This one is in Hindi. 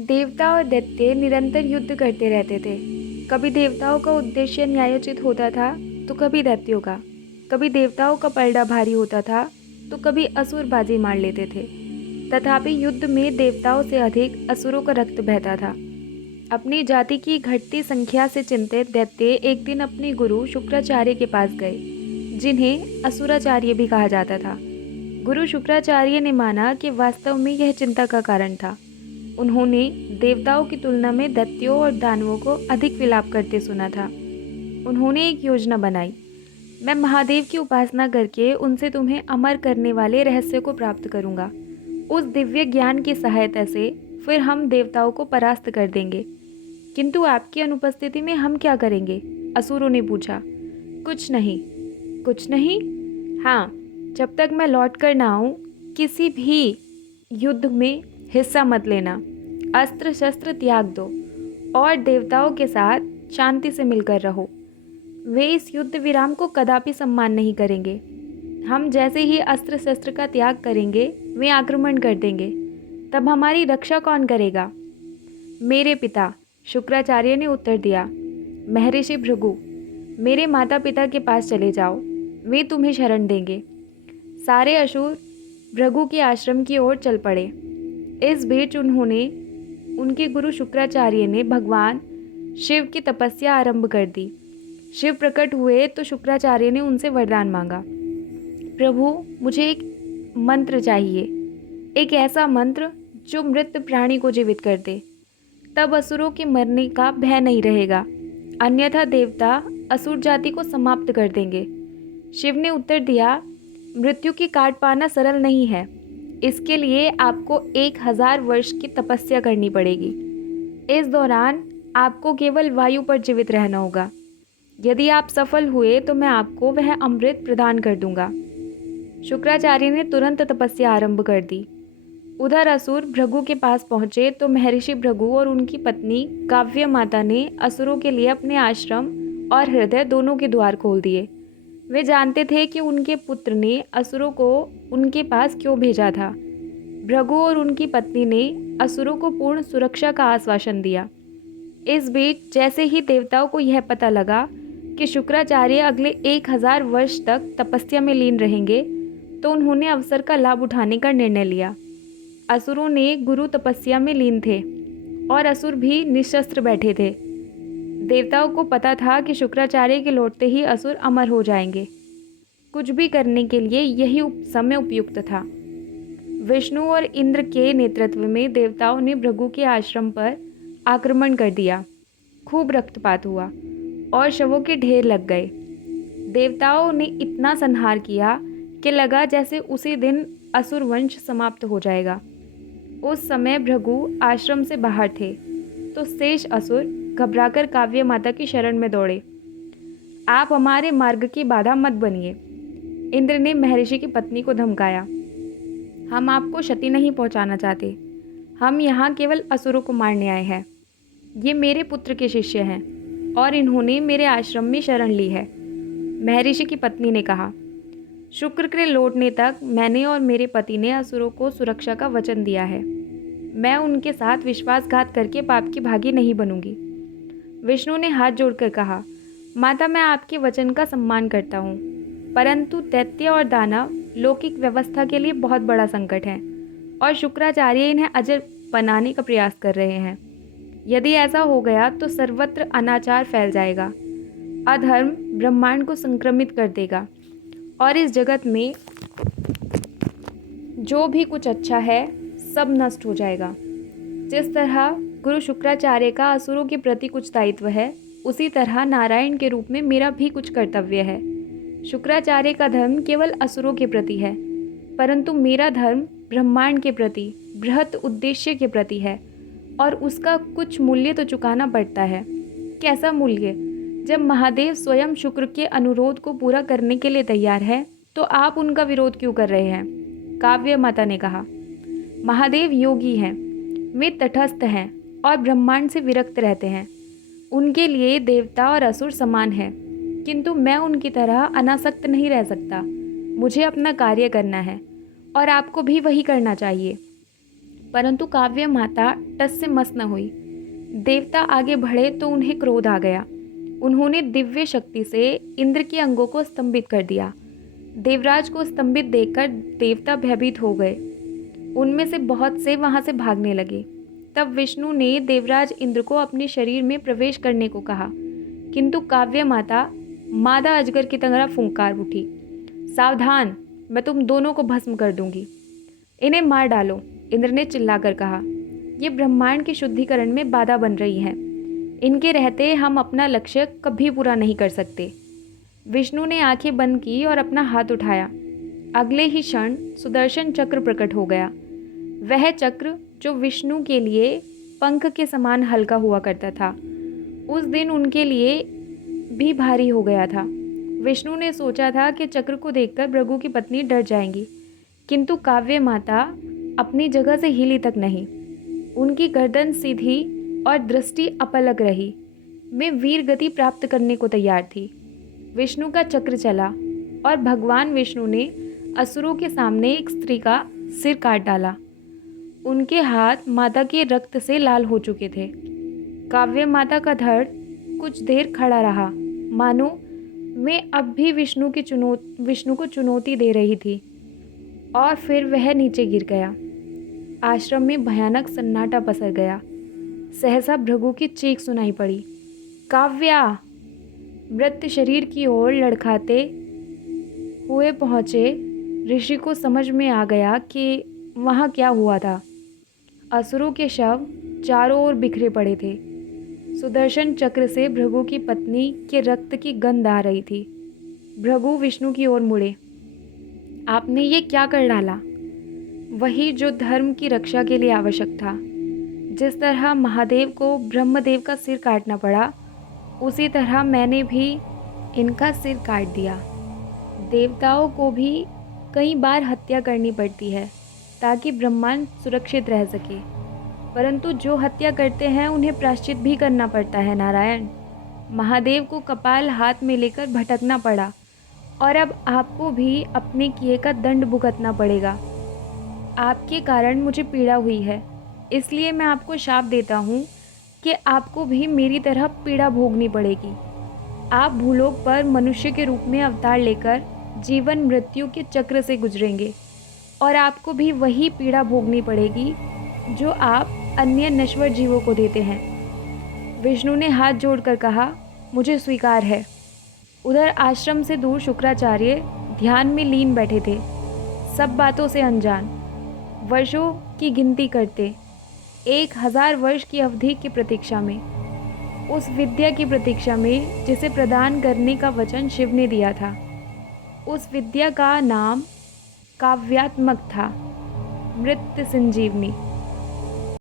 देवता और दैत्य निरंतर युद्ध करते रहते थे। कभी देवताओं का उद्देश्य न्यायोचित होता था तो कभी दैत्यों का। कभी देवताओं का पलड़ा भारी होता था तो कभी असुर बाजी मार लेते थे। तथापि युद्ध में देवताओं से अधिक असुरों का रक्त बहता था। अपनी जाति की घटती संख्या से चिंतित दैत्य एक दिन अपने गुरु शुक्राचार्य के पास गए, जिन्हें असुराचार्य भी कहा जाता था। गुरु शुक्राचार्य ने माना कि वास्तव में यह चिंता का कारण था। उन्होंने देवताओं की तुलना में दैत्यों और दानवों को अधिक विलाप करते सुना था। उन्होंने एक योजना बनाई। मैं महादेव की उपासना करके उनसे तुम्हें अमर करने वाले रहस्य को प्राप्त करूंगा। उस दिव्य ज्ञान की सहायता से फिर हम देवताओं को परास्त कर देंगे। किंतु आपकी अनुपस्थिति में हम क्या करेंगे? असुरों ने पूछा। कुछ नहीं। कुछ नहीं? हाँ, जब तक मैं लौट कर ना आऊँ, किसी भी युद्ध में हिस्सा मत लेना। अस्त्र शस्त्र त्याग दो और देवताओं के साथ शांति से मिलकर रहो। वे इस युद्ध विराम को कदापि सम्मान नहीं करेंगे। हम जैसे ही अस्त्र शस्त्र का त्याग करेंगे, वे आक्रमण कर देंगे। तब हमारी रक्षा कौन करेगा? मेरे पिता, शुक्राचार्य ने उत्तर दिया। महर्षि भृगु, मेरे माता पिता के पास चले जाओ, वे तुम्हें शरण देंगे। सारे असुर भृगु के आश्रम की ओर चल पड़े। इस बीच उनके गुरु शुक्राचार्य ने भगवान शिव की तपस्या आरंभ कर दी। शिव प्रकट हुए तो शुक्राचार्य ने उनसे वरदान मांगा। प्रभु, मुझे एक मंत्र चाहिए, एक ऐसा मंत्र जो मृत प्राणी को जीवित कर दे। तब असुरों के मरने का भय नहीं रहेगा, अन्यथा देवता असुर जाति को समाप्त कर देंगे। शिव ने उत्तर दिया, मृत्यु की काट पाना सरल नहीं है। इसके लिए आपको 1000 वर्ष की तपस्या करनी पड़ेगी। इस दौरान आपको केवल वायु पर जीवित रहना होगा। यदि आप सफल हुए तो मैं आपको वह अमृत प्रदान कर दूंगा। शुक्राचार्य ने तुरंत तपस्या आरंभ कर दी। उधर असुर भृगु के पास पहुंचे तो महर्षि भृगु और उनकी पत्नी काव्य माता ने असुरों के लिए अपने आश्रम और हृदय दोनों के द्वार खोल दिए। वे जानते थे कि उनके पुत्र ने असुरों को उनके पास क्यों भेजा था। भृगु और उनकी पत्नी ने असुरों को पूर्ण सुरक्षा का आश्वासन दिया। इस बीच जैसे ही देवताओं को यह पता लगा कि शुक्राचार्य अगले 1000 वर्ष तक तपस्या में लीन रहेंगे, तो उन्होंने अवसर का लाभ उठाने का निर्णय लिया। असुरों ने गुरु तपस्या में लीन थे और असुर भी निशस्त्र बैठे थे। देवताओं को पता था कि शुक्राचार्य के लौटते ही असुर अमर हो जाएंगे। कुछ भी करने के लिए यही समय उपयुक्त था। विष्णु और इंद्र के नेतृत्व में देवताओं ने भृगु के आश्रम पर आक्रमण कर दिया। खूब रक्तपात हुआ और शवों के ढेर लग गए। देवताओं ने इतना संहार किया कि लगा जैसे उसी दिन असुर वंश समाप्त हो जाएगा। उस समय भृगु आश्रम से बाहर थे तो शेष असुर घबराकर काव्य माता की शरण में दौड़े। आप हमारे मार्ग की बाधा मत बनिए, इंद्र ने महर्षि की पत्नी को धमकाया। हम आपको क्षति नहीं पहुंचाना चाहते, हम यहाँ केवल असुरों को मारने आए हैं। ये मेरे पुत्र के शिष्य हैं और इन्होंने मेरे आश्रम में शरण ली है, महर्षि की पत्नी ने कहा। शुक्र के लौटने तक मैंने और मेरे पति ने असुरों को सुरक्षा का वचन दिया है। मैं उनके साथ विश्वासघात करके पाप की भागी नहीं बनूंगी। विष्णु ने हाथ जोड़कर कहा, माता, मैं आपके वचन का सम्मान करता हूँ, परंतु दैत्य और दानव लौकिक व्यवस्था के लिए बहुत बड़ा संकट है और शुक्राचार्य इन्हें अजर बनाने का प्रयास कर रहे हैं। यदि ऐसा हो गया तो सर्वत्र अनाचार फैल जाएगा, अधर्म ब्रह्मांड को संक्रमित कर देगा और इस जगत में जो भी कुछ अच्छा है सब नष्ट हो जाएगा। जिस तरह गुरु शुक्राचार्य का असुरों के प्रति कुछ दायित्व है, उसी तरह नारायण के रूप में मेरा भी कुछ कर्तव्य है। शुक्राचार्य का धर्म केवल असुरों के प्रति है, परंतु मेरा धर्म ब्रह्मांड के प्रति, बृहत उद्देश्य के प्रति है और उसका कुछ मूल्य तो चुकाना पड़ता है। कैसा मूल्य? जब महादेव स्वयं शुक्र के अनुरोध को पूरा करने के लिए तैयार है, तो आप उनका विरोध क्यों कर रहे हैं? काव्य माता ने कहा। महादेव योगी हैं, वे तटस्थ हैं और ब्रह्मांड से विरक्त रहते हैं। उनके लिए देवता और असुर समान हैं, किंतु मैं उनकी तरह अनासक्त नहीं रह सकता। मुझे अपना कार्य करना है और आपको भी वही करना चाहिए। परंतु काव्य माता टस से मस न हुई। देवता आगे बढ़े तो उन्हें क्रोध आ गया। उन्होंने दिव्य शक्ति से इंद्र के अंगों को स्तंभित कर दिया। देवराज को स्तंभित देखकर देवता भयभीत हो गए। उनमें से बहुत से वहां से भागने लगे। तब विष्णु ने देवराज इंद्र को अपने शरीर में प्रवेश करने को कहा, किंतु काव्य माता मादा अजगर की तरह फुंकार उठी, सावधान, मैं तुम दोनों को भस्म कर दूंगी। इन्हें मार डालो, इंद्र ने चिल्लाकर कहा। ये ब्रह्मांड के शुद्धिकरण में बाधा बन रही हैं। इनके रहते हम अपना लक्ष्य कभी पूरा नहीं कर सकते। विष्णु ने आंखें बंद की और अपना हाथ उठाया। अगले ही क्षण सुदर्शन चक्र प्रकट हो गया। वह चक्र जो विष्णु के लिए पंख के समान हल्का हुआ करता था, उस दिन उनके लिए भी भारी हो गया था। विष्णु ने सोचा था कि चक्र को देखकर भृगु की पत्नी डर जाएंगी, किंतु काव्य माता अपनी जगह से हिली तक नहीं। उनकी गर्दन सीधी और दृष्टि अपलक रही। वे वीर गति प्राप्त करने को तैयार थी। विष्णु का चक्र चला और भगवान विष्णु ने असुरों के सामने एक स्त्री का सिर काट डाला। उनके हाथ माता के रक्त से लाल हो चुके थे। काव्य माता का धड़ कुछ देर खड़ा रहा, मानो वे अब भी विष्णु को चुनौती दे रही थी, और फिर वह नीचे गिर गया। आश्रम में भयानक सन्नाटा पसर गया। सहसा भृगु की चीख सुनाई पड़ी, काव्या! मृत शरीर की ओर लड़खड़ाते हुए पहुँचे। ऋषि को समझ में आ गया कि वहाँ क्या हुआ था। असुरों के शव चारों ओर बिखरे पड़े थे। सुदर्शन चक्र से भृगु की पत्नी के रक्त की गंध आ रही थी। भृगु विष्णु की ओर मुड़े, आपने ये क्या कर डाला? वही जो धर्म की रक्षा के लिए आवश्यक था। जिस तरह महादेव को ब्रह्मदेव का सिर काटना पड़ा, उसी तरह मैंने भी इनका सिर काट दिया। देवताओं को भी कई बार हत्या करनी पड़ती है ताकि ब्रह्मांड सुरक्षित रह सके, परंतु जो हत्या करते हैं उन्हें प्रायश्चित भी करना पड़ता है। नारायण, महादेव को कपाल हाथ में लेकर भटकना पड़ा, और अब आपको भी अपने किए का दंड भुगतना पड़ेगा। आपके कारण मुझे पीड़ा हुई है, इसलिए मैं आपको शाप देता हूँ कि आपको भी मेरी तरह पीड़ा भोगनी पड़ेगी। आप भूलोक पर मनुष्य के रूप में अवतार लेकर जीवन मृत्यु के चक्र से गुजरेंगे, और आपको भी वही पीड़ा भोगनी पड़ेगी जो आप अन्य नश्वर जीवों को देते हैं। विष्णु ने हाथ जोड़कर कहा, मुझे स्वीकार है। उधर आश्रम से दूर शुक्राचार्य ध्यान में लीन बैठे थे, सब बातों से अनजान, वर्षों की गिनती करते, 1000 वर्ष की अवधि की प्रतीक्षा में, उस विद्या की प्रतीक्षा में जिसे प्रदान करने का वचन शिव ने दिया था। उस विद्या का नाम काव्यात्मक था, मृत संजीवनी।